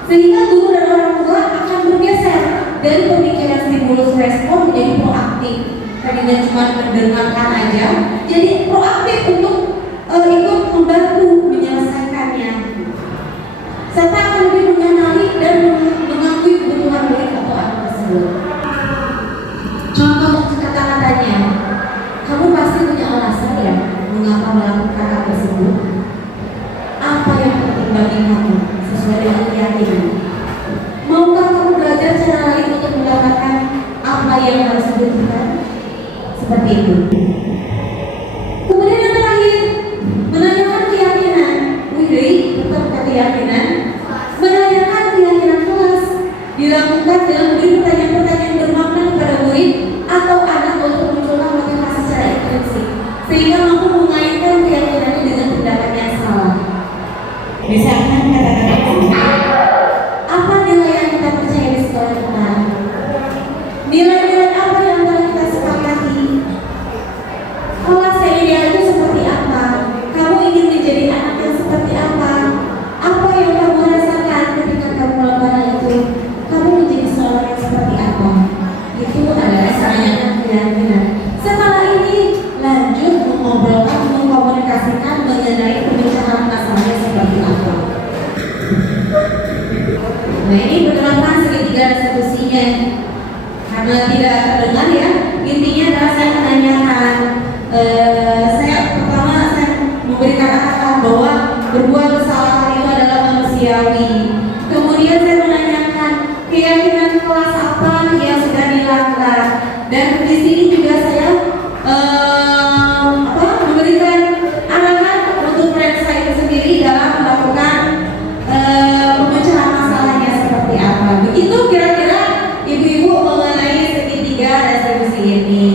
Sehingga guru dan orang tua akan bergeser dari pemikiran stimulus respon menjadi proaktif. Tadinya cuma mendengarkan aja, jadi proaktif untuk ikut membantu menyelesaikannya. Serta akan lebih mengenali dan mengakui kebutuhan murid atau anak tersebut. Contoh kata-katanya, kamu pasti punya alasan ya mengapa melakukan hal tersebut. Apa yang penting bagi kamu sesuai dengan keyakinan? Maukah kamu belajar cara lain untuk mendapatkan apa yang harus dibutuhkan? Seperti itu. Kemudian yang terakhir, menanyakan keyakinan. Wih, tetap keyakinan. Menanyakan keyakinan kelas dilakukan kelas dengan memberi pertanyaan-pertanyaan bermakna kepada murid atau anak untuk memunculkan motivasi secara intrinsik, sehingga mampu mengaitkan keyakinannya dengan tindakan yang salah. Misalkan kata-kata apa nilai yang kita percaya di sekolah kita? Nilai-nilai apa yang telah kita sepakati? Kelas yang ideal itu seperti apa? Kamu ingin menjadi anak yang seperti apa? Apa yang kamu rasakan ketika kamu melakukan itu? Kamu menjadi seorang yang seperti apa? Itu adalah pertanyaan keyakinan. Setelah ini lanjut mengobrolkan, mengkomunikasikan mengenai pemecahan masalahnya seperti apa. Nah, ini penerapan segitiga resolusinya. Karena tidak terdengar ya, intinya adalah saya menanyakan, saya memberikan arahan bahwa berbuat kesalahan itu adalah manusiawi. Kemudian saya menanyakan keyakinan kelas apa yang sudah dilanggar, dan di sini juga saya memberikan arahan untuk Rensa itu sendiri dalam melakukan pemecahan masalahnya seperti apa. Begitu kira-kira ibu-ibu mengenai segitiga resolusi ini.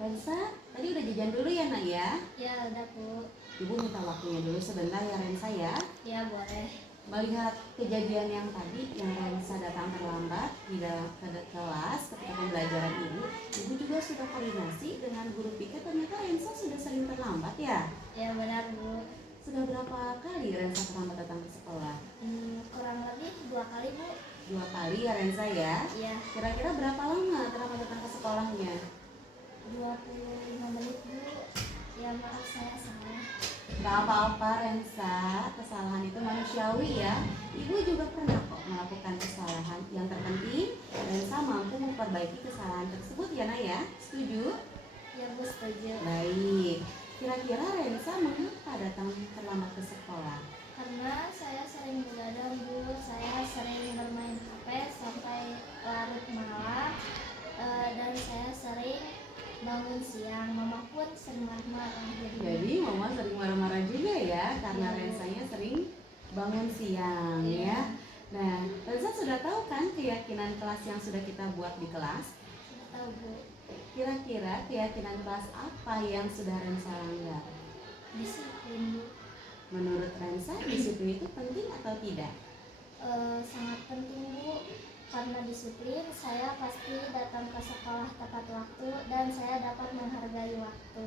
Rensa, tadi udah jajan dulu ya nak ya? Ya udah Bu. Ibu minta waktunya dulu sebentar ya Rensa ya. Ya boleh. Melihat kejadian yang tadi, yang Rensa datang terlambat di dalam kelas ketika pembelajaran ibu juga sudah koordinasi dengan guru pikir, ternyata Rensa sudah sering terlambat ya? Ya benar Bu. Sudah berapa kali Rensa terlambat datang ke sekolah? Kurang lebih 2 kali Bu. 2 kali ya Rensa ya? Iya. Kira-kira berapa lama terlambat datang ke sekolahnya? 25 menit Bu. Ya maaf saya salah. Gak apa-apa Rensa, kesalahan itu manusiawi ya. Ibu juga pernah kok melakukan kesalahan. Yang terpenting Rensa mampu memperbaiki kesalahan tersebut ya nak ya. Setuju? Ya Bu setuju. Baik. Kira-kira Rensa mengapa datang terlambat ke sekolah? Karena saya sering begadang Bu. Saya sering bermain HP sampai larut malam. Dan saya sering bangun siang. Mama pun sering marah-marah. Jadi mama sering marah-marah juga ya, karena Ya, Rensanya sering bangun siang Iya. ya. Nah, Rensa sudah tahu kan keyakinan kelas yang sudah kita buat di kelas? Sudah tahu Bu. Kira-kira keyakinan kelas apa yang sudah Rensa langgar? Disiplin Bu. Menurut Rensa, disiplin itu penting atau tidak? Sangat penting Bu. Karena disiplin, saya pasti datang ke sekolah tepat waktu dan saya dapat menghargai waktu.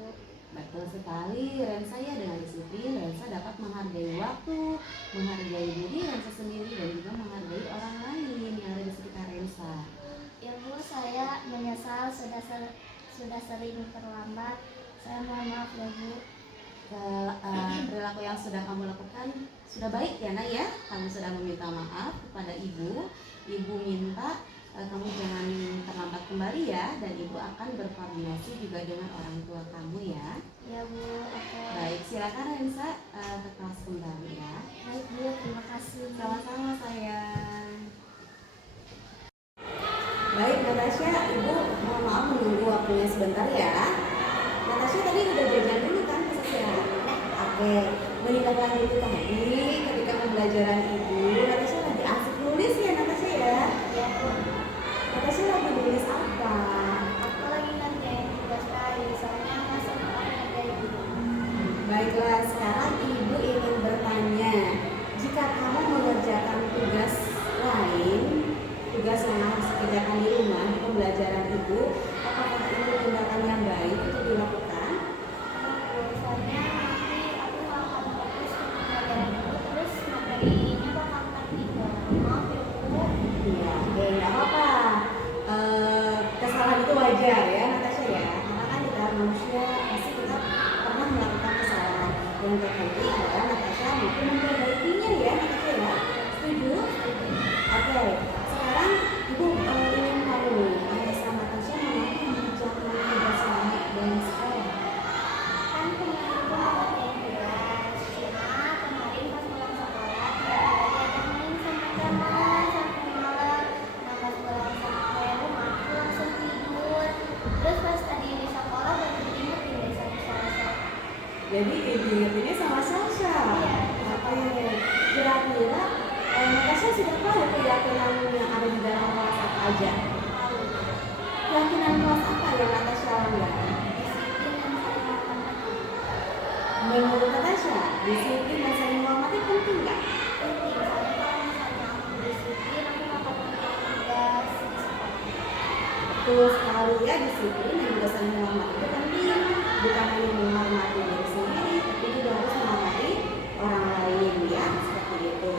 Betul sekali, Rensa ya, dengan disiplin Rensa dapat menghargai waktu, menghargai diri Rensa sendiri, dan juga menghargai orang lain yang ada di sekitar Rensa. Ya Bu, saya menyesal sudah sering terlambat. Saya mohon maaf ya Bu. Perilaku yang sudah kamu lakukan sudah baik ya nak ya. Kamu sudah meminta maaf kepada ibu. Ibu minta kamu jangan terlambat kembali ya, dan ibu akan berkoordinasi juga dengan orang tua kamu ya. Ya Bu, oke. Baik, silakan Rensa ke kelas kembali ya. Baik Bu, terima kasih. Sama-sama sayang. Baik Natasha, ibu mohon maaf menunggu waktunya sebentar ya. Natasha tadi udah jajan dulu kan Natasha? Oke, menindaklanjuti tadi ketika pembelajaran ibu, Natasha lagi asik nulis ya Natasha ya? Ya Bu. Natasha lagi nulis apa? Aku lagi ngerjain tugas tadi, soalnya masuk menghargai Bu. Baiklah, sekarang ibu ingin bertanya, jika kamu mengerjakan tugas lain, tugas yang harus dikerjakan di rumah, di pembelajaran ibu, apakah ini tindakan yang baik untuk dilakukan? Soalnya nanti aku akan fokus ke pembelajaran dulu, terus materi ini bakal tertidur. Maaf ya Bu. Iya, oke, nggak apa-apa. Kesalahan itu wajar ya Natasha ya, karena kan kita manusia pasti kita pernah melakukan kesalahan. Yang terpenting adalah Natasha mungkin memperbaikinya ya Natasha ya. Setuju? Oke, sekarang ibu ingin tahu Anissa Natasha mengapa mengerjakan tugas lain dari sekolah? Kan kemarin tuh mau ngerjain tugas, cuma kemarin pas pulang sekolah tidak ada diajak main sama teman sampai malam. Nah pas pulang sampai rumah aku langsung tidur. Terus pas tadi di sekolah baru diingetin deh sama Sasha. Jadi diingetinnya sama Sasha. Iya. Oke, sudah tahu keyakinan yang ada di dalam kelas apa aja? Keyakinan kelas apa yang Natasha langgar? Menurut Natasha, disiplin dan saling menghormati penting nggak? Betul sekali ya, disiplin dan juga saling menghormati itu penting. Bukan hanya menghormati diri sendiri, tapi juga harus menghormati orang lain ya, seperti itu.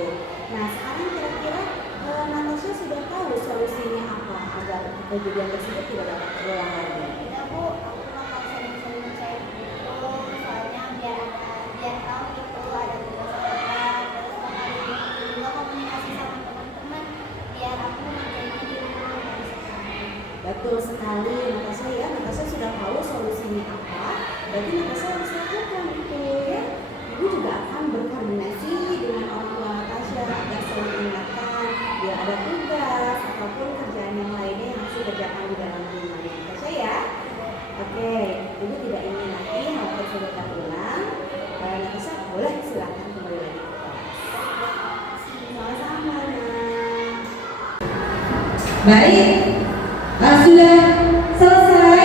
Nah sekarang kira-kira Natasha sudah tahu solusinya apa agar kejadian tersebut tidak dapat terulang lagi? Tidak Bu, aku bakal sering-sering cek buku, soalnya biar tahu gitu ada tugas apa, terus bakal juga komunikasi sama teman-teman biar aku ngerjainnya di rumah nggak bisa sampai. Betul sekali Natasha ya, Natasha sudah tahu solusinya apa, berarti Natasha harus lakukan itu ya. Ibu juga akan berkoordinasi dengan orang tua Natasha agar selalu mengingatkan biar ada tugas ataupun kerjaan yang lainnya yang harus dikerjakan di dalam rumah Natasha ya. Oke, Ibu tidak ingin lagi hal tersebut terulang. Natasha boleh silakan kembali lagi ke kelas. Sama-sama. Baik, sudah selesai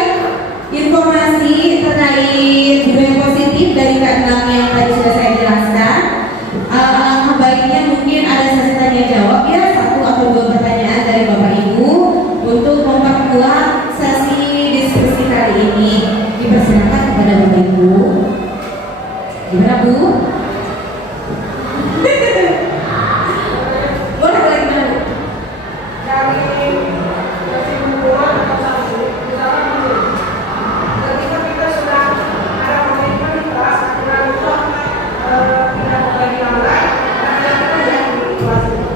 informasi terkait budaya positif dari Kak Enam yang tadi sudah saya jelaskan. Alangkah baiknya mungkin ada sesi tanya jawab ya, 1 atau 2 pertanyaan dari Bapak Ibu untuk memperkuat sesi diskusi kali ini. Dipersilakan kepada Bapak Ibu. Gimana Bu? Boleh gimana Bu? Dari kesimpulan atau sanksi, misalkan begini, ketika kita sudah ada komitmen di kelas, aturan itu tidak boleh dilanggar, dan tidak boleh di kelas itu.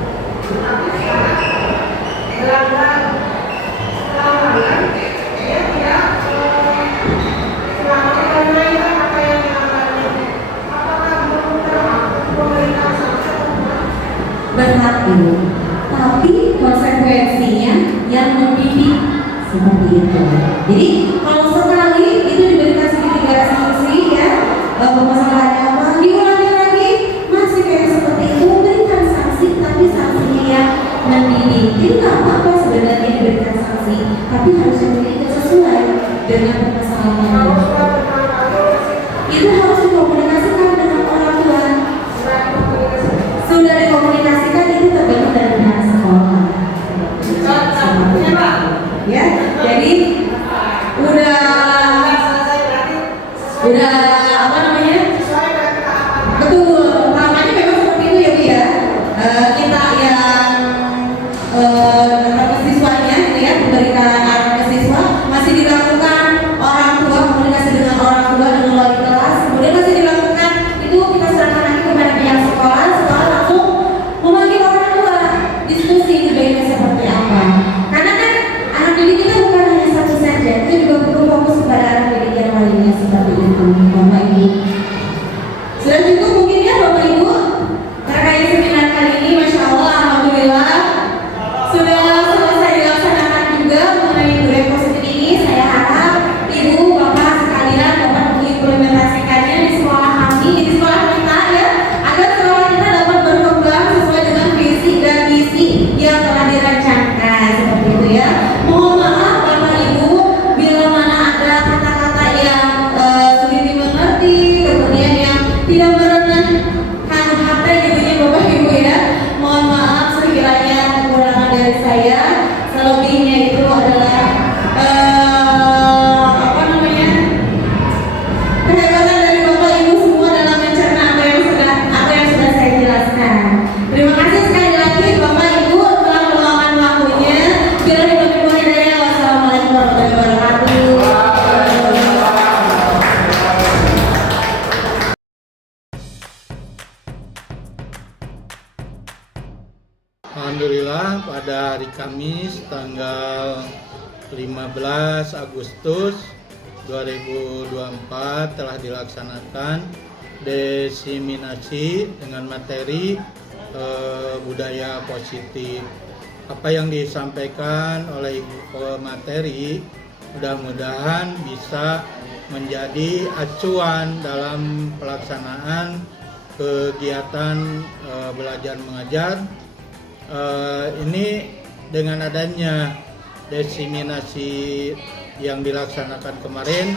Tapi sekarang melanggar, setelah melanggar, dia tidak menunaikan apa yang dilanggarnya. Apakah belum termasuk pemberitaan sanksi atau bukan? Berhak Ibu, tapi konsekuensinya yang mendidik seperti itu. Jadi kalau sekali itu diberikan segitiga sanksi ya, permasalahannya apa, diulangi lagi masih kayak seperti itu, berikan sanksi tapi sanksinya yang mendidik. Jadi nggak apa-apa sebenarnya diberikan sanksi, tapi harus mendidik sesuai dengan permasalahan. Kalau sudah berkali-kali, Itu harus dikomunikasikan dengan orang tua. sudah komunikasi. Sudah dikomunikasikan itu tergantung dari pihak sekolah. Punya Pak? Ya, jadi udah apa namanya? Sesuai dengan tahapan. Betul, namanya memang seperti itu ya Bu ya. Kita yang ke siswanya gitu ya, memberikan arahan ke siswa masih dilakukan orang tua, komunikasi dengan orang tua dengan wali kelas, kemudian masih dilakukan itu kita serahkan lagi kepada pihak sekolah, sekolah langsung memanggil orang tua, diskusi sebaiknya seperti apa. Karena kan anak didik kita bukan hanya satu saja, kita juga perlu fokus kepada anak didik yang lainnya seperti itu, Bapak Ibu. Sudah cukup mungkin ya Bapak Ibu terkait seminar kali ini, Masya Allah, Alhamdulillah sudah selesai dilaksanakan juga mengenai budaya positif ini. Saya harap Ibu, Bapak sekalian dapat mengimplementasikannya di sekolah kami, di sekolah kita ya, agar sekolah kita dapat berkembang sesuai dengan visi dan misi yang telah dirancangkan seperti itu ya. Mohon maaf Bapak Ibu bila mana ada kata-kata yang sulit dimengerti, kemudian yang tidak merenahkan hati ibunya Bapak Ibu ya. Mohon maaf sekiranya kekurangan dari saya. Selebihnya itu adalah apa namanya, kehebatan dari Bapak Ibu semua dalam mencerna apa yang sudah saya jelaskan. Terima kasih sekali lagi Bapak Ibu telah meluangkan waktunya. Bila Ibu hidayah. Wassalamualaikum warahmatullahi wabarakatuh. Alhamdulillah pada hari Kamis tanggal 15 Agustus 2024 telah dilaksanakan diseminasi dengan materi budaya positif. Apa yang disampaikan oleh materi mudah-mudahan bisa menjadi acuan dalam pelaksanaan kegiatan belajar mengajar Ini dengan adanya diseminasi yang dilaksanakan kemarin,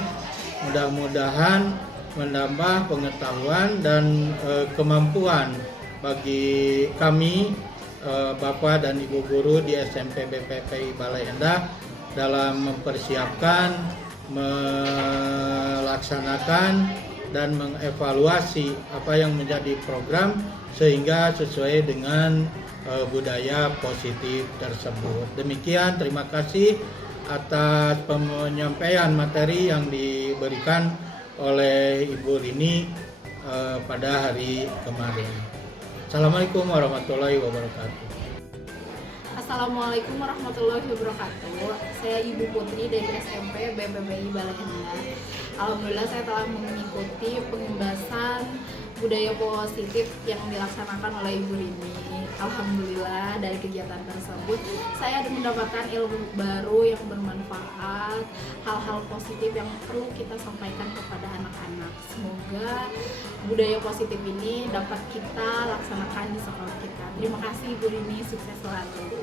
mudah-mudahan menambah pengetahuan dan kemampuan bagi kami Bapak dan Ibu guru di SMP BPPI Balai Endah dalam mempersiapkan, melaksanakan dan mengevaluasi apa yang menjadi program sehingga sesuai dengan budaya positif tersebut. Demikian, terima kasih atas penyampaian materi yang diberikan oleh Ibu Rini pada hari kemarin. Assalamualaikum warahmatullahi wabarakatuh. Assalamualaikum warahmatullahi wabarakatuh. Saya Ibu Putri dari SMP BPPI Balai Endah. Alhamdulillah saya telah mengikuti pengembasan budaya positif yang dilaksanakan oleh Ibu Rini. Alhamdulillah dari kegiatan tersebut saya mendapatkan ilmu baru yang bermanfaat, hal-hal positif yang perlu kita sampaikan kepada anak-anak. Semoga budaya positif ini dapat kita laksanakan di sekolah kita. Terima kasih Ibu Rini, sukses selalu.